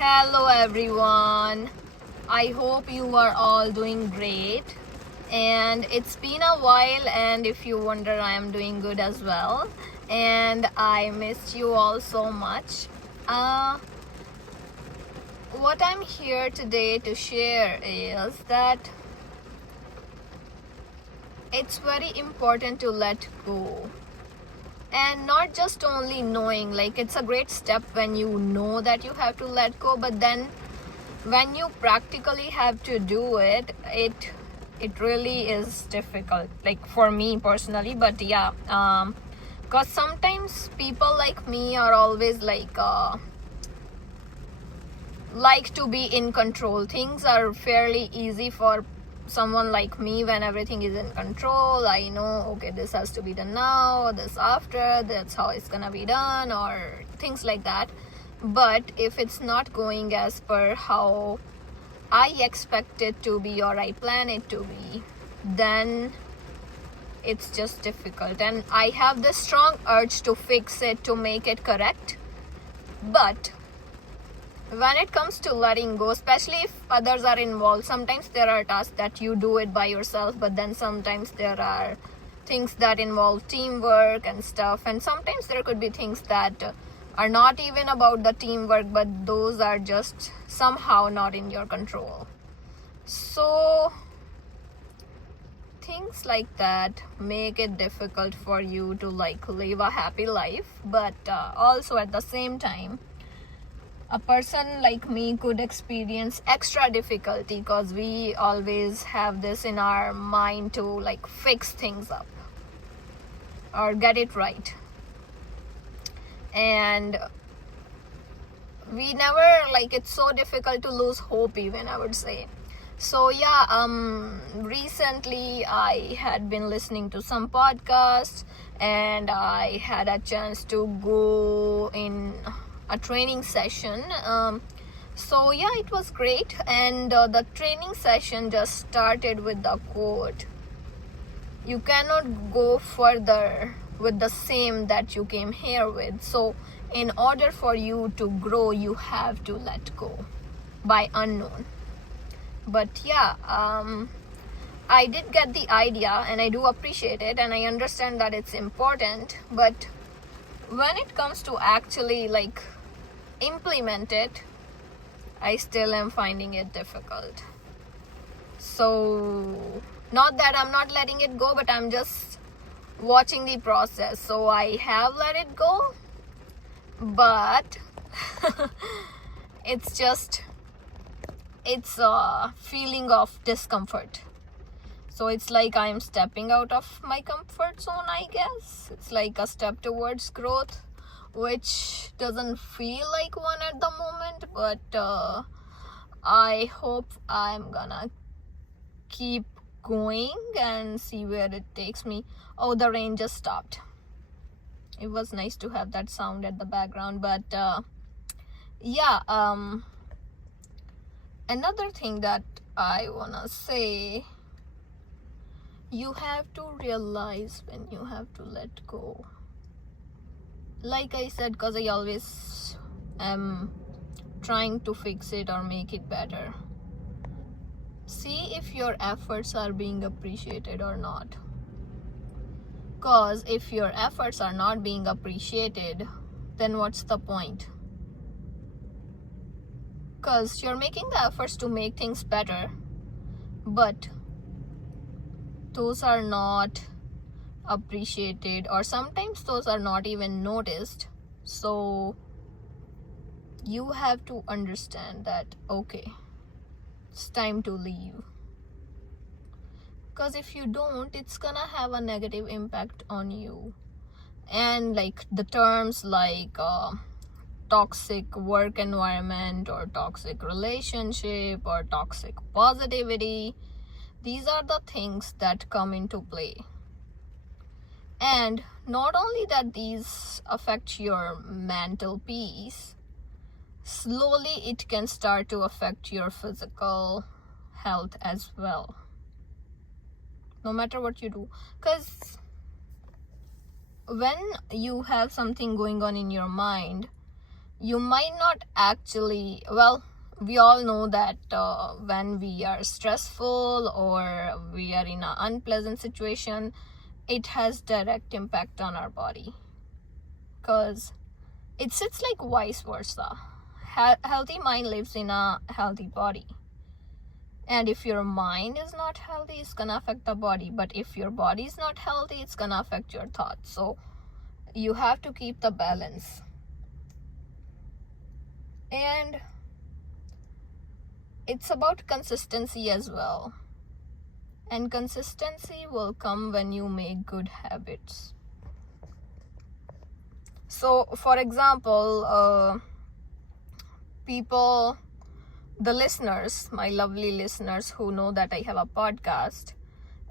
Hello everyone. I hope you are all doing great. And it's been a while, and if you wonder, I am doing good as well. And I missed you all so much. What I'm here today to share is that it's very important to let go. And not just only knowing, like it's a great step when you know that you have to let go, but then when you practically have to do it, it really is difficult, like for me personally. But yeah, because sometimes people like me are always like to be in control. Things are fairly easy for someone like me when everything is in control. I know, okay, this has to be done now, this after, that's how it's gonna be done, or things like that. But if it's not going as per how I expect it to be or I plan it to be, then it's just difficult. And I have this strong urge to fix it, to make it correct. But when it comes to letting go, especially if others are involved, sometimes there are tasks that you do it by yourself, but then sometimes there are things that involve teamwork and stuff, and sometimes there could be things that are not even about the teamwork, but those are just somehow not in your control. So things like that make it difficult for you to live a happy life. But also at the same time, a person like me could experience extra difficulty because we always have this in our mind to fix things up or get it right, and we never, it's so difficult to lose hope even, I would say. So yeah, recently I had been listening to some podcasts, and I had a chance to go in a training session. So yeah, it was great. And the training session just started with the quote, you cannot go further with the same that you came here with. So in order for you to grow, you have to let go, by unknown. But yeah, I did get the idea, and I do appreciate it, and I understand that it's important. But when it comes to actually implement it, I still am finding it difficult. So not that I'm not letting it go, but I'm just watching the process. So I have let it go, but it's a feeling of discomfort. So it's like I'm stepping out of my comfort zone, I guess. It's like a step towards growth, which doesn't feel like one at the moment, but I hope I'm gonna keep going and see where it takes me. Oh, the rain just stopped. It was nice to have that sound at the background. But yeah, another thing that I wanna say, you have to realize when you have to let go. Like I said, because I always am trying to fix it or make it better. See if your efforts are being appreciated or not. Because if your efforts are not being appreciated, then what's the point? Because you're making the efforts to make things better, but those are not appreciated, or sometimes those are not even noticed. So you have to understand that, okay, it's time to leave. Because if you don't, it's gonna have a negative impact on you. And the terms toxic work environment or toxic relationship or toxic positivity, these are the things that come into play. And not only that these affect your mental peace, slowly it can start to affect your physical health as well, no matter what you do. Because when you have something going on in your mind, you might not actually, well, we all know that when we are stressful or we are in an unpleasant situation, it has direct impact on our body, because it's like vice versa. Healthy mind lives in a healthy body, and if your mind is not healthy, it's gonna affect the body. But if your body is not healthy, it's gonna affect your thoughts. So you have to keep the balance. And it's about consistency as well. And consistency will come when you make good habits. So, for example, people, the listeners, my lovely listeners who know that I have a podcast,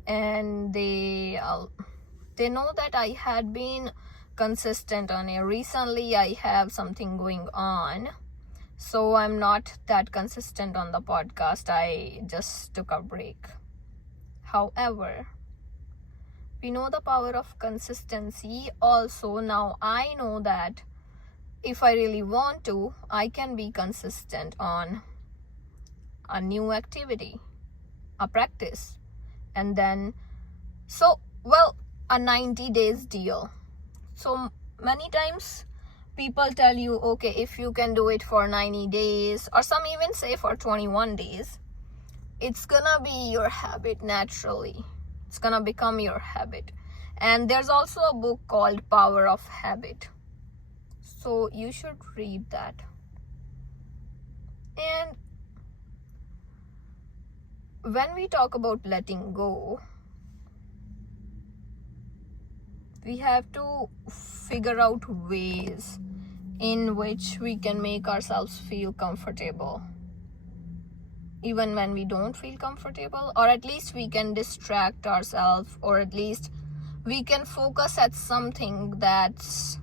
and they know that I had been consistent on it. Recently, I have something going on, so I'm not that consistent on the podcast. I just took a break. However, we know the power of consistency. Also, now I know that if I really want to, I can be consistent on a new activity, a practice, and then a 90 days deal. So many times people tell you, okay, if you can do it for 90 days, or some even say for 21 days, it's gonna be your habit naturally. It's gonna become your habit. And there's also a book called Power of Habit, so you should read that. And when we talk about letting go, we have to figure out ways in which we can make ourselves feel comfortable, even when we don't feel comfortable, or at least we can distract ourselves, or at least we can focus at something that's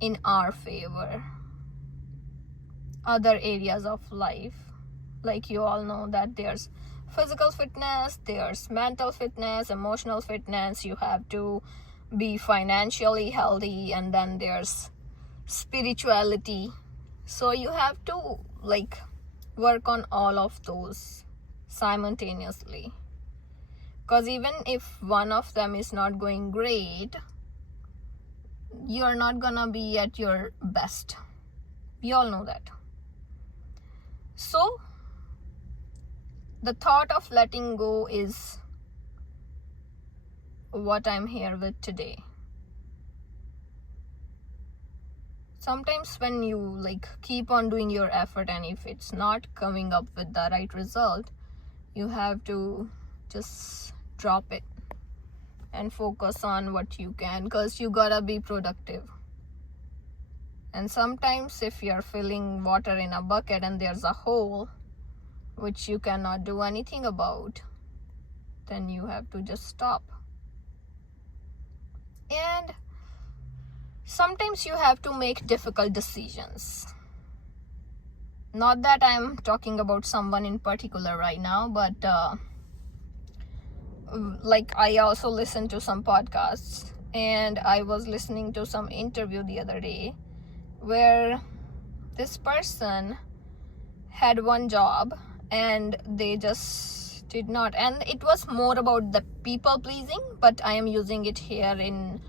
in our favor. Other areas of life, like you all know that there's physical fitness, there's mental fitness, emotional fitness, you have to be financially healthy, and then there's spirituality. So you have to work on all of those simultaneously, because even if one of them is not going great, you're not gonna be at your best. We all know that. So the thought of letting go is what I'm here with today. Sometimes when you keep on doing your effort, and if it's not coming up with the right result, you have to just drop it and focus on what you can, because you gotta be productive. And sometimes if you're filling water in a bucket and there's a hole which you cannot do anything about, then you have to just stop. And sometimes you have to make difficult decisions. Not that I'm talking about someone in particular right now, but I also listen to some podcasts, and I was listening to some interview the other day where this person had one job and they just did not, and it was more about the people pleasing, but I am using it here in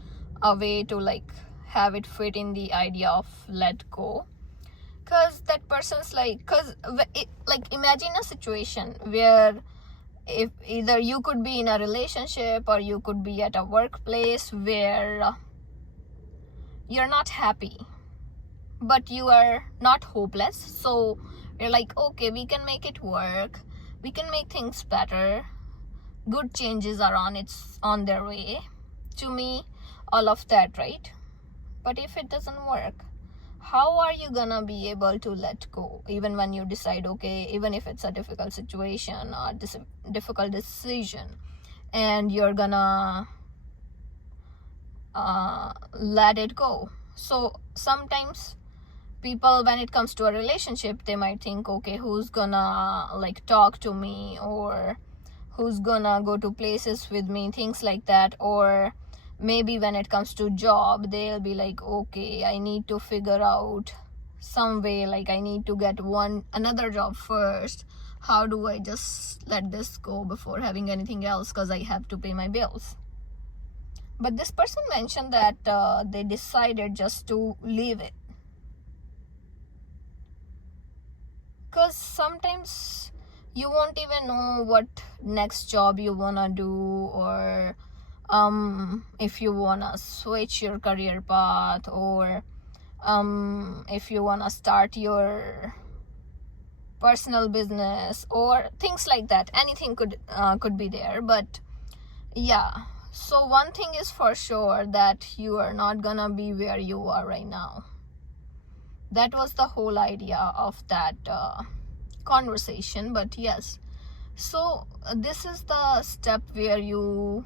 a way to have it fit in the idea of let go. Because that person's imagine a situation where if either you could be in a relationship or you could be at a workplace where you're not happy, but you are not hopeless. So you're okay, we can make it work, we can make things better, good changes are on their way to me, all of that, right? But if it doesn't work, how are you gonna be able to let go, even when you decide, okay, even if it's a difficult situation or difficult decision, and you're gonna let it go? So sometimes people, when it comes to a relationship, they might think, okay, who's gonna talk to me, or who's gonna go to places with me, things like that. Or maybe when it comes to job, they'll be like, okay, I need to figure out some way, like I need to get another job first. How do I just let this go before having anything else, because I have to pay my bills? But this person mentioned that they decided just to leave it, because sometimes you won't even know what next job you wanna do, or if you wanna switch your career path, or if you wanna start your personal business or things like that. Anything could be there. But yeah, so one thing is for sure, that you are not gonna be where you are right now. That was the whole idea of that conversation. But yes, so this is the step where you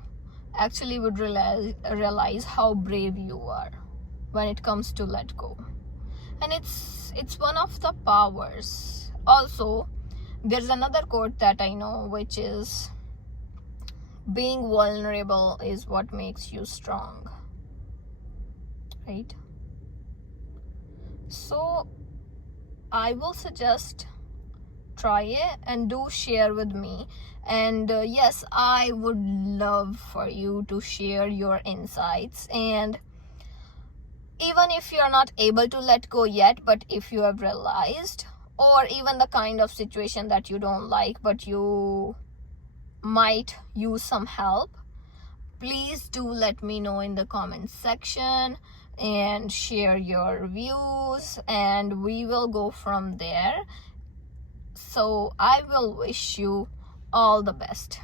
actually would realize how brave you are when it comes to let go. And it's one of the powers. Also, there's another quote that I know, which is, being vulnerable is what makes you strong, right? So I will suggest, try it and do share with me. And yes, I would love for you to share your insights. And even if you're not able to let go yet, but if you have realized, or even the kind of situation that you don't like but you might use some help, please do let me know in the comments section and share your views, and we will go from there. So I will wish you all the best.